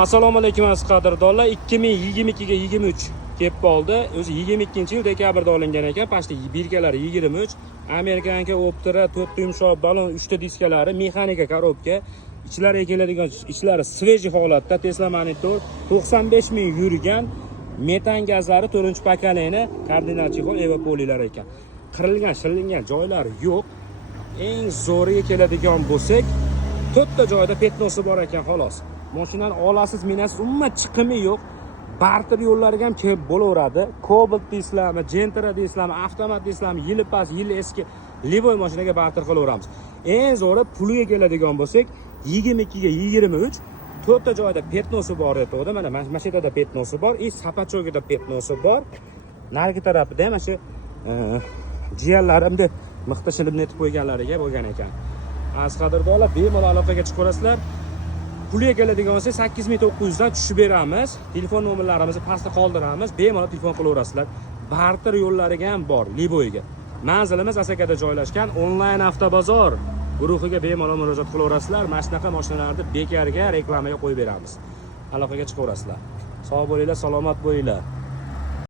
Assalomu alaykum aziz qadrdonlar. 2022 ga 23 kelib qoldi. O'zi 22-yil dekabrda olingan ekan. Pashti belgilari 23. Amerikanka Optera 4 yumshoq balon 3 ta diskalari, mexanika korobka. Ichlariga keladigan ichlari sveji holatda. Tesla monitor 95 ming yurgan. Metan gazlari 4-pokoleniya kardinal chexol Eva polilar ekan. Qirilgan, shilingan joylari yo'q. Eng zo'riga keladigan bo'lsak, 4 ta joyda petnosi bor ekan xolos. Mashinani olasiz, minasiz, umuman chiqimi yo'q. Barter yo'llariga ham kelib bo'laveradi. Cobalt deysizlarmi, Gentra deysizlarmi, avtomat deysizlarmi, yili past, yili eski, liboy mashinaga barter qilaveramiz. Eng zo'ri puliga keladigan bo'lsak, 22 ga 23 4 ta joyda petnosi bor edi. Mana mashinada petnosi bor, sapachogida petnosi bor. Narigi tarafida ham shu jiyanlarimni mixta shilib netib qo'yganlariga bo'lgan ekan. Az qadrdonlar, bemalol aloqaga chiqaverasizlar. Puliga keladigan bo'lsa 8900 dan tushib beramiz. Telefon nomerlarimizni pastda qoldiramiz. Bemalol telefon qilaverasizlar. Barter yo'llariga ham bor, Liboyga. Manzilimiz Asakada joylashgan. Onlayn avtobozor guruhiga bemalol murojaat qilaverasizlar. Mana shunaqa mashinalarni bekarga reklamaga qo'yib beramiz. Aloqaga chiqaverasizlar. Sog' bo'linglar, salomat bo'linglar.